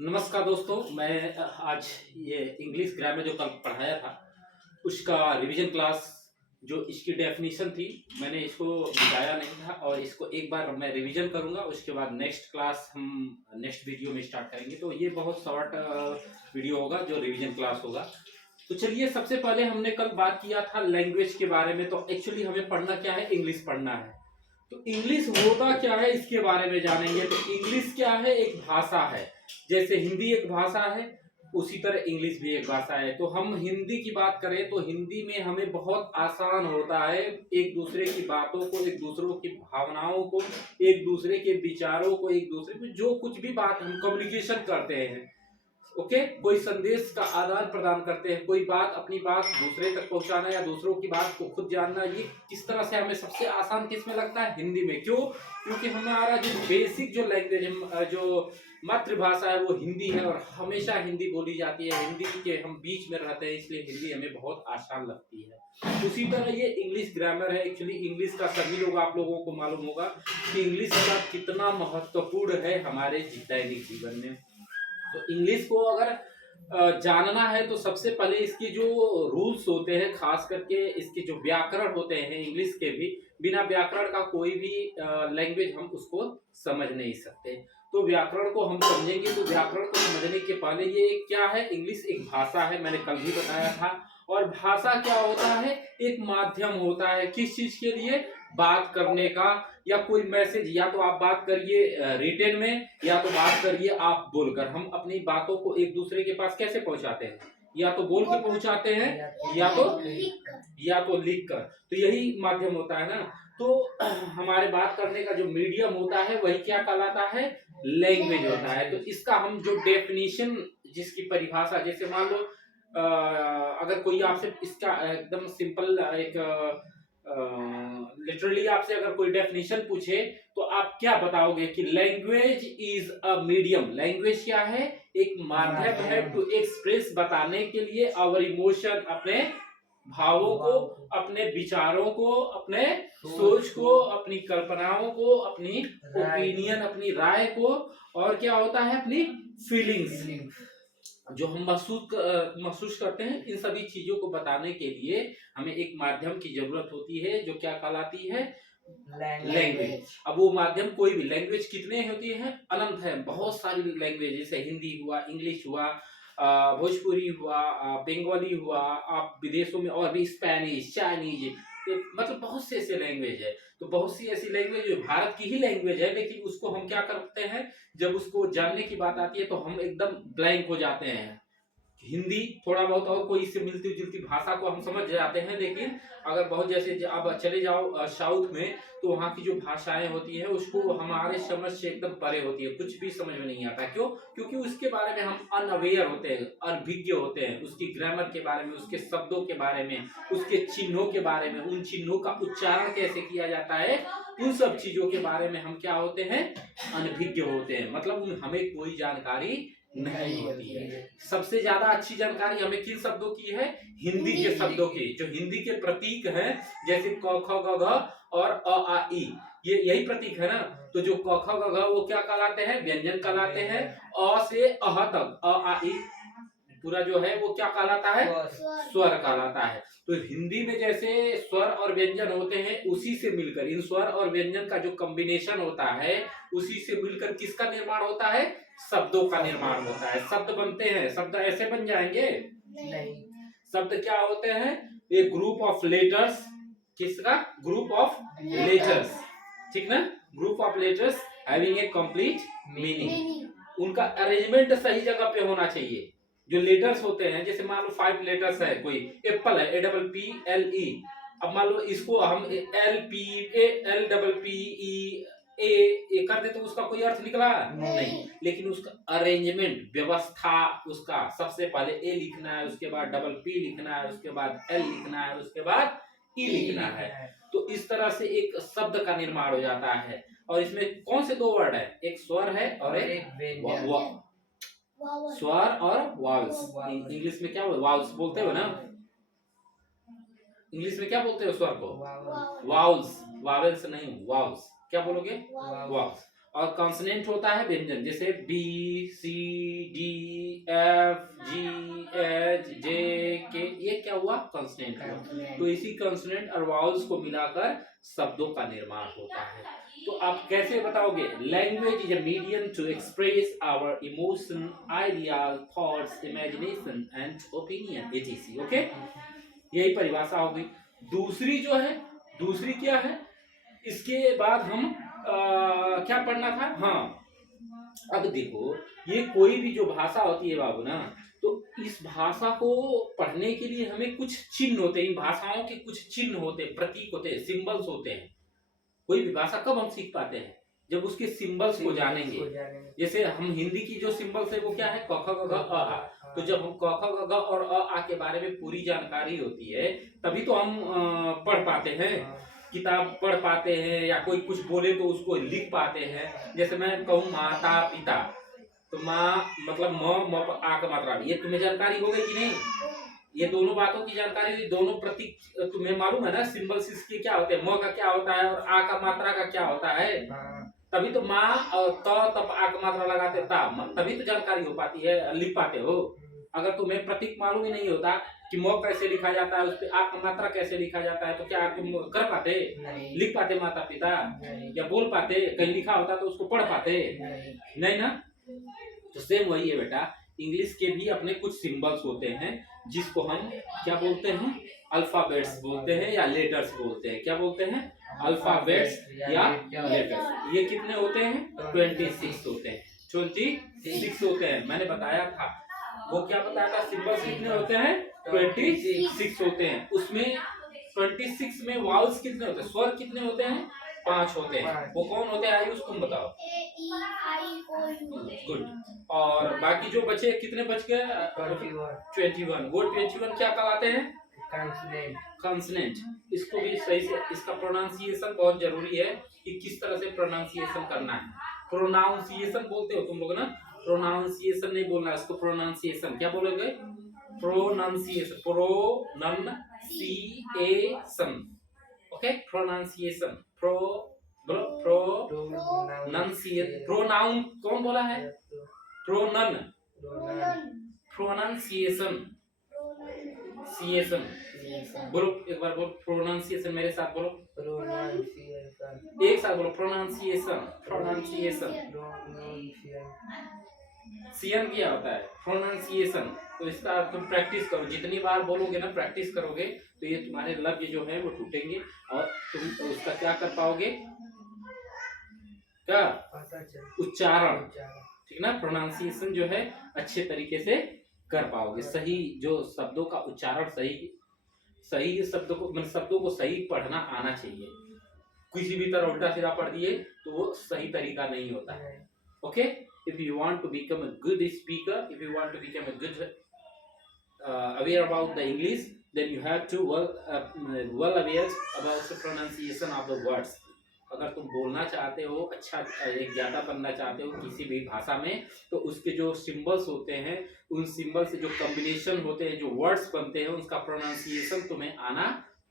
नमस्कार दोस्तों, मैं आज ये इंग्लिश ग्रामर जो कल पढ़ाया था उसका रिवीजन क्लास, जो इसकी डेफिनेशन थी, मैंने इसको बताया नहीं था और इसको एक बार मैं रिवीजन करूंगा। उसके बाद नेक्स्ट क्लास हम नेक्स्ट वीडियो में स्टार्ट करेंगे। तो ये बहुत शॉर्ट वीडियो होगा जो रिवीजन क्लास होगा। तो चलिए, सबसे पहले हमने कल बात किया था लैंग्वेज के बारे में। तो एक्चुअली हमें पढ़ना क्या है? इंग्लिश पढ़ना है। तो इंग्लिश होता क्या है इसके बारे में जानेंगे। तो इंग्लिश क्या है? एक भाषा है। जैसे हिंदी एक भाषा है, उसी तरह इंग्लिश भी एक भाषा है। तो हम हिंदी की बात करें तो हिंदी में हमें बहुत आसान होता है एक दूसरे की बातों को, एक दूसरों की भावनाओं को, एक दूसरे के विचारों को, एक दूसरे को जो कुछ भी बात हम कम्युनिकेशन करते हैं, ओके, कोई संदेश का आदान प्रदान करते हैं, कोई बात, अपनी बात दूसरे तक पहुंचाना या दूसरों की बात को खुद जानना, ये किस तरह से हमें सबसे आसान किस में लगता है? हिंदी में। क्यों? क्योंकि हमारा जो बेसिक जो लैंग्वेज, जो मातृभाषा है वो हिंदी है और हमेशा हिंदी बोली जाती है। हिंदी के हम बीच में रहते हैं, इसलिए हिंदी हमें बहुत आसान लगती है। उसी तरह ये इंग्लिश ग्रामर है। एक्चुअली इंग्लिश का सभी लोग, आप लोगों को मालूम होगा कि इंग्लिश का कितना महत्वपूर्ण है हमारे दैनिक जीवन में। तो इंग्लिश को अगर जानना है तो सबसे पहले इसके जो रूल्स होते हैं, खास करके इसके जो व्याकरण होते हैं इंग्लिश के भी, बिना व्याकरण का कोई भी लैंग्वेज हम उसको समझ नहीं सकते। तो व्याकरण को हम समझेंगे। तो व्याकरण को समझने के पहले ये क्या है? इंग्लिश एक भाषा है, मैंने कल भी बताया था। और भाषा क्या होता है? एक माध्यम होता है। किस चीज के लिए? बात करने का, या कोई मैसेज, या तो आप बात करिए रिटन में, या तो बात करिए आप बोलकर। हम अपनी बातों को एक दूसरे के पास कैसे पहुंचाते हैं? या तो बोल के पहुंचाते हैं, या तो लिख कर। तो यही माध्यम होता है ना। तो हमारे बात करने का जो मीडियम होता है वही क्या कहलाता है? लैंग्वेज होता है। तो इसका हम जो डेफिनेशन, जिसकी परिभाषा, जैसे मान लो अगर कोई आपसे इसका एकदम सिंपल एक लिटरली आपसे अगर कोई डेफिनेशन पूछे तो आप क्या बताओगे कि language is a medium. Language क्या है? एक माध्यम है टू एक्सप्रेस, बताने के लिए आवर इमोशन, अपने भावों को, अपने विचारों को, अपने सोच को, अपनी कल्पनाओं को, अपनी ओपिनियन, अपनी राय को, और क्या होता है? अपनी फीलिंग्स, जो हम महसूस करते हैं। इन सभी चीजों को बताने के लिए हमें एक माध्यम की जरूरत होती है, जो क्या कहलाती है? लैंग्वेज। अब वो माध्यम, कोई भी लैंग्वेज कितने होती है? अनंत है। बहुत सारी लैंग्वेज, जैसे हिंदी हुआ, इंग्लिश हुआ, भोजपुरी हुआ, बंगाली हुआ, आप विदेशों में और भी स्पेनिश, चाइनीज, मतलब बहुत से ऐसे लैंग्वेज है। तो बहुत सी ऐसी लैंग्वेज जो भारत की ही लैंग्वेज है, लेकिन उसको हम क्या करते हैं, जब उसको जानने की बात आती है तो हम एकदम ब्लैंक हो जाते हैं। हिंदी थोड़ा बहुत और कोई इससे मिलती जुलती भाषा को हम समझ जाते हैं, लेकिन अगर बहुत, जैसे अब चले जाओ साउथ में, तो वहाँ की जो भाषाएं होती है उसको हमारे समझ से एकदम परे होती है, कुछ भी समझ में नहीं आता। क्यों? क्योंकि उसके बारे में हम अनअवेयर होते हैं, अनभिज्ञ होते हैं। उसकी ग्रामर के बारे में, उसके शब्दों के बारे में, उसके चिन्हों के बारे में, उन चिन्हों का उच्चारण कैसे किया जाता है, उन सब चीजों के बारे में हम क्या होते हैं? अनभिज्ञ होते हैं। मतलब हमें कोई जानकारी नहीं होती है। सबसे ज्यादा अच्छी जानकारी हमें किन शब्दों की है? हिंदी के शब्दों की, जो हिंदी के प्रतीक हैं, जैसे क ख ग घ और अ आ इ, ये यही प्रतीक है ना। तो जो क ख ग घ वो क्या कहलाते हैं? व्यंजन कहलाते हैं। अ से अह तक, अ आ इ पूरा जो है वो क्या कहलाता है? स्वर कहलाता है। तो हिंदी में जैसे स्वर और व्यंजन होते हैं, उसी से मिलकर इन स्वर और व्यंजन का जो कॉम्बिनेशन होता है, उसी से मिलकर किसका निर्माण होता है? शब्दों का निर्माण होता है। शब्द बनते हैं। शब्द ऐसे बन जाएंगे? नहीं। शब्द क्या होते हैं? ए ग्रुप ऑफ लेटर्स। किसका? ग्रुप ऑफ लेटर्स, ठीक ना? Group of letters having a complete meaning. उनका अरेंजमेंट सही जगह पे होना चाहिए। जो लेटर्स होते हैं, जैसे मान लो 5 लेटर्स है, कोई एप्पल है, A double P L E. अब मान लो इसको हम L P A L double P E A कर दे तो उसका कोई अर्थ निकला? नहीं। लेकिन उसका अरेंजमेंट, व्यवस्था, उसका सबसे पहले ए लिखना है, उसके बाद डबल पी लिखना है, उसके बाद एल लिखना है, उसके बाद ई लिखना है। तो इस तरह से एक शब्द का निर्माण हो जाता है। और इसमें कौन से 2 वर्ड है? एक स्वर है और एक स्वर और वावल्स। इंग्लिश में क्या वावल्स बोलते हो ना? इंग्लिश में क्या बोलते हो स्वर को? वावल्स। वावल्स नहीं, वावल्स। क्या बोलोगे? वावल्स। और कॉन्सोनेंट होता है व्यंजन, जैसे B, C, D, F, G, H, J, के, ये क्या हुआ? कॉन्सोनेंट हुआ। तो इसी कॉन्सोनेंट और वाउल्स को मिलाकर शब्दों का निर्माण होता है। तो आप कैसे बताओगे? Language is a medium to express our emotion, ideas, thoughts, imagination and opinion, etc। Okay, यही परिभाषा होगी। दूसरी जो है, दूसरी क्या है? इसके बाद हम क्या पढ़ना था? हाँ, अब देखो, ये कोई भी जो भाषा होती है बाबू ना, तो इस भाषा को पढ़ने के लिए हमें कुछ चिन्ह होते हैं, इन भाषाओं के कुछ चिन्ह होते हैं, प्रतीक होते हैं, सिंबल्स होते हैं। कोई भी भाषा कब हम सीख पाते हैं? जब उसके सिंबल्स को जानेंगे। जैसे हम हिंदी की जो सिंबल्स है वो क्या है? क ख ग घ अ आ। तो जब हम क ख ग घ और अ आ के बारे में पूरी जानकारी होती है, तभी तो हम पढ़ पाते हैं, किताब पढ़ पाते हैं, या कोई कुछ बोले तो उसको लिख पाते हैं। जैसे मैं कहूँ माता पिता, तो माँ मतलब म आ का मात्रा, ये तुम्हें जानकारी हो गई कि नहीं? ये दोनों बातों की जानकारी, दोनों प्रतीक तुम्हें मालूम है ना? सिंबल्स इसके क्या होते हैं? म का क्या होता है और आ का मात्रा का क्या होता है? तभी तो माँ और तब आ का मात्रा लगाते ता, तभी तो जानकारी हो पाती है, लिख पाते हो। अगर तुम्हें प्रतीक मालूम ही नहीं होता कि म कैसे लिखा जाता है, उस पे आ का मात्रा कैसे लिखा जाता है, तो क्या तुम कर पाते? लिख पाते माता पिता? या बोल पाते? कहीं लिखा होता तो उसको पढ़ पाते? नहीं ना। तो सेम वही है बेटा, इंग्लिश के भी अपने कुछ सिंबल्स होते हैं, जिसको हम क्या बोलते हैं? अल्फाबेट्स बोलते हैं या लेटर्स बोलते हैं। क्या बोलते हैं? अल्फाबेट्स या लेटर्स। ये कितने होते हैं? 26 होते हैं। 26 होते हैं, मैंने बताया था। वो क्या बताया था? सिंबल्स कितने होते हैं? 26 होते हैं। उसमें 26 में वाउल्स कितने होते हैं? स्वर कितने होते हैं? 5 होते हैं। वो कौन होते हैं आयुष, तुम बताओ। गुड। और बाकी जो बचे कितने बच गए? 21। वो 21 क्या कहलाते हैं? कंसोनेंट। इसको भी सही से, इसका प्रोनाउंसिएशन बहुत जरूरी है कि किस तरह से प्रोनाउंसिएशन करना है। प्रोनाउंसिएशन बोलते हो तुम लोग ना, प्रोनाउंसिएशन नहीं बोलना, इसको प्रोनाउंसिएशन क्या बोलोगे? Pronunciation, pronunciation. Okay, pronunciation, pronoun कौन बोला है? प्रोनाउंसिएशन, सीएशन बोलो एक बार, बोलो प्रोनाउंसिएशन मेरे साथ बोलो, एक साथ बोलो, प्रोनाउंसिएशन। सीएन क्या होता है? प्रोनाउंसिएशन। तो इसका तुम प्रैक्टिस करो, जितनी बार बोलोगे ना, प्रैक्टिस करोगे, तो ये तुम्हारे लफ्ज जो है वो टूटेंगे और तुम उसका क्या कर पाओगे? क्या? उच्चारण। ठीक ना? प्रोनाउंसिएशन जो है अच्छे तरीके से कर पाओगे। सही जो शब्दों का उच्चारण, सही शब्दों को, मतलब शब्दों को सही पढ़ना आना चाहिए। किसी भी तरह उल्टा सीधा पढ़ दिए तो वो सही तरीका नहीं होता है। Okay, if you want to become a good speaker, if you want to become a good aware about the English, then you have to well aware about the pronunciation of the words. अगर तुम बोलना चाहते हो, अच्छा एक ज्यादा बनना चाहते हो किसी भी भाषा में, तो उसके जो सिंबल्स होते हैं, उन सिंबल से जो कॉम्बिनेशन होते हैं, जो वर्ड्स बनते हैं, उसका प्रोनाउंसिएशन तुम्हें आना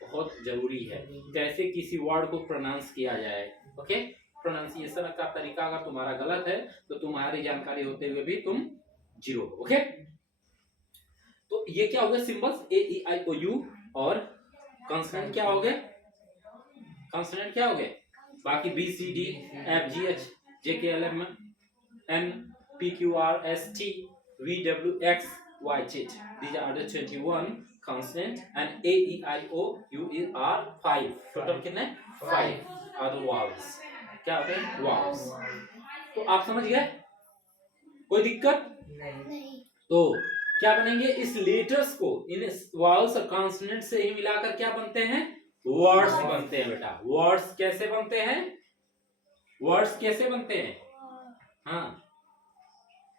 बहुत जरूरी है। कैसे किसी वर्ड को प्रोनाउंस किया जाए। ओके, प्रोनाउंसिएशन का तरीका अगर तुम्हारा गलत है तो तुम्हारी जानकारी होते हुए भी तुम जीरो। ओके, तो ये क्या हो गया? Symbols A E I O U. और कॉन्सोनेंट क्या हो गए? कॉन्सोनेंट क्या हो गए? बाकी B C D F G H J K L M N P Q R S T V W X Y Z, these are the 21 consonant, and a e i o u are 5। Total कितने? 5 are the vowels। क्या होते हैं? vowels। तो आप समझ गए? कोई दिक्कत नहीं। तो क्या बनेंगे? इस लेटर्स को इन वाउल्स और कॉन्सोनेंट से ही मिलाकर क्या बनते हैं? वर्ड्स बनते हैं बेटा। वर्ड्स कैसे बनते हैं? वर्ड्स कैसे बनते हैं? हाँ,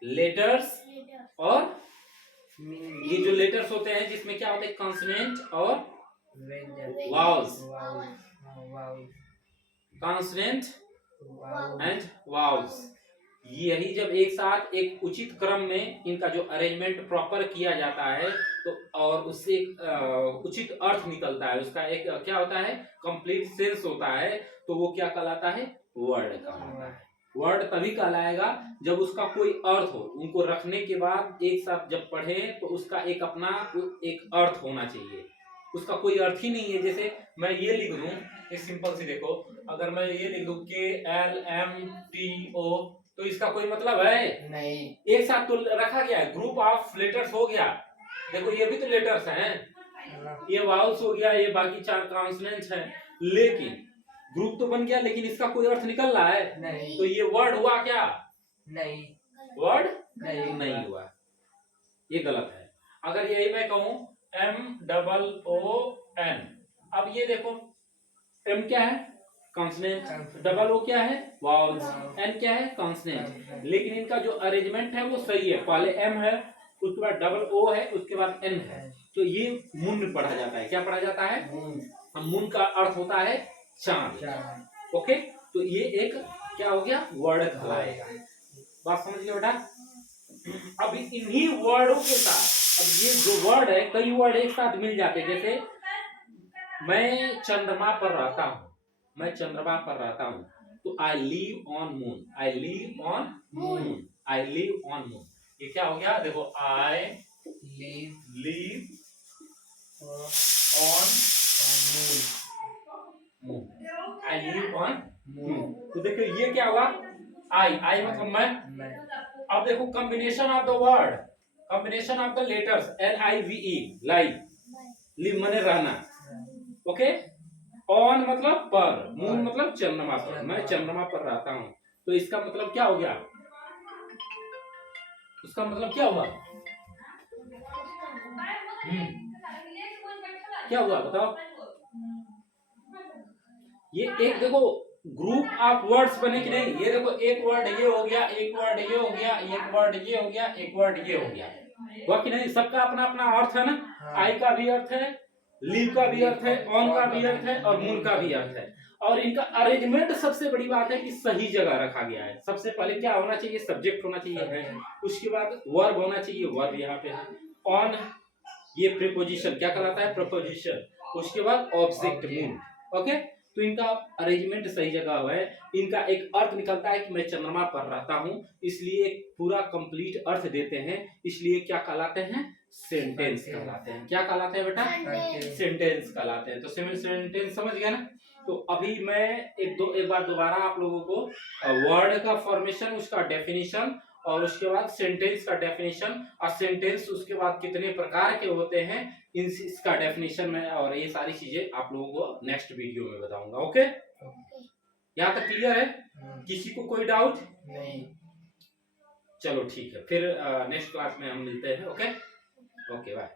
लेटर्स और ये जो लेटर्स होते हैं जिसमें क्या होते हैं? कॉन्सोनेंट और वाउल्स, कॉन्सोनेंट एंड वाउल्स। यही जब एक साथ एक उचित क्रम में इनका जो अरेंजमेंट प्रॉपर किया जाता है, तो और उससे एक उचित अर्थ निकलता है, उसका एक क्या होता है? कंप्लीट सेंस होता है, तो वो क्या कहलाता है? वर्ड कहलाता है। वर्ड तभी कहलाएगा जब उसका कोई अर्थ हो। उनको रखने के बाद एक साथ जब पढ़े तो उसका एक अपना एक अर्थ होना चाहिए। उसका कोई अर्थ ही नहीं है। जैसे मैं ये लिख दूं, एक सिंपल सी देखो, अगर मैं ये लिख दूं KLMTO, तो इसका कोई मतलब है नहीं। एक साथ तो रखा गया है, ग्रुप ऑफ लेटर्स हो गया। देखो ये भी तो लेटर्स हैं, ये वाउल्स हो गया, ये बाकी 4 कॉन्सोनेंट्स हैं, लेकिन ग्रुप तो बन गया, लेकिन इसका कोई अर्थ निकल रहा है नहीं। तो ये वर्ड हुआ क्या? नहीं, वर्ड नहीं हुआ, ये गलत है। अगर यही मैं कहूं MOON, अब ये देखो M क्या है? कॉन्सोनेंट, डबल O क्या है? वाउल्स, N क्या है? कॉन्सोनेंट। लेकिन इनका जो अरेंजमेंट है वो सही है, पहले M है, उसके बाद डबल O है, उसके बाद N है, तो ये मून पढ़ा जाता है। क्या पढ़ा जाता है? मून का अर्थ होता है चांद। ओके, तो ये एक क्या हो गया? वर्ड कहलाएगा। बात समझ गए बेटा? अब इन्हीं वर्डों के साथ, अब ये जो वर्ड है, कई वर्ड एक साथ मिल जाते हैं। जैसे मैं चंद्रमा पर रहता हूँ, मैं चंद्रमा पर रहता हूँ, तो I live on moon, I live on moon, I live on moon. ये क्या हो गया? देखो, I live on moon, I live on moon. तो देखो ये क्या हुआ? आई मतलब मैं। अब देखो combination of the word, combination of the letters, LIVE, live, live माने रहना। ओके, ऑन मतलब पर, मून मतलब चंद्रमा पर, मैं चंद्रमा पर रहता हूं, तो इसका मतलब क्या हो गया? उसका मतलब क्या हुआ? क्या हुआ बताओ? ये एक देखो ग्रुप ऑफ वर्ड्स बने कि नहीं? ये देखो, एक वर्ड ये हो गया, एक वर्ड ये हो गया, एक वर्ड ये हो गया, एक वर्ड ये हो गया, हुआ कि नहीं? सबका अपना अपना अर्थ है ना? आई का भी अर्थ है, लीव का भी अर्थ है, ऑन का भी अर्थ है, और मून का भी अर्थ है। और इनका अरेंजमेंट सबसे बड़ी बात है कि सही जगह रखा गया है। सबसे पहले क्या होना चाहिए? सब्जेक्ट होना चाहिए है, उसके बाद वर्ब होना चाहिए, वर्ब यहाँ पे है, ऑन ये प्रीपोजिशन क्या कहलाता है? प्रपोजिशन, उसके बाद ऑब्जेक्ट मून। ओके, तो इनका अरेंजमेंट सही जगह है। इनका एक अर्थ निकलता है कि मैं चंद्रमा पर रहता हूं, इसलिए पूरा कंप्लीट अर्थ देते हैं, इसलिए क्या कहलाते हैं? सेंटेंस कहलाते हैं। क्या कहलाते हैं बेटा? सेंटेंस कहलाते हैं। तो सेंटेंस समझ गया ना? तो अभी मैं एक बार दोबारा आप लोगों को वर्ड का फॉर्मेशन, उसका डेफिनेशन, और उसके बाद सेंटेंस का डेफिनेशन, और सेंटेंस उसके बाद कितने प्रकार के होते हैं, इसका डेफिनेशन में, और ये सारी चीजें आप लोगों को नेक्स्ट वीडियो में बताऊंगा। ओके, यहाँ तक क्लियर है? किसी को कोई डाउट नहीं? चलो ठीक है, फिर नेक्स्ट क्लास में हम मिलते हैं। Okay, bye.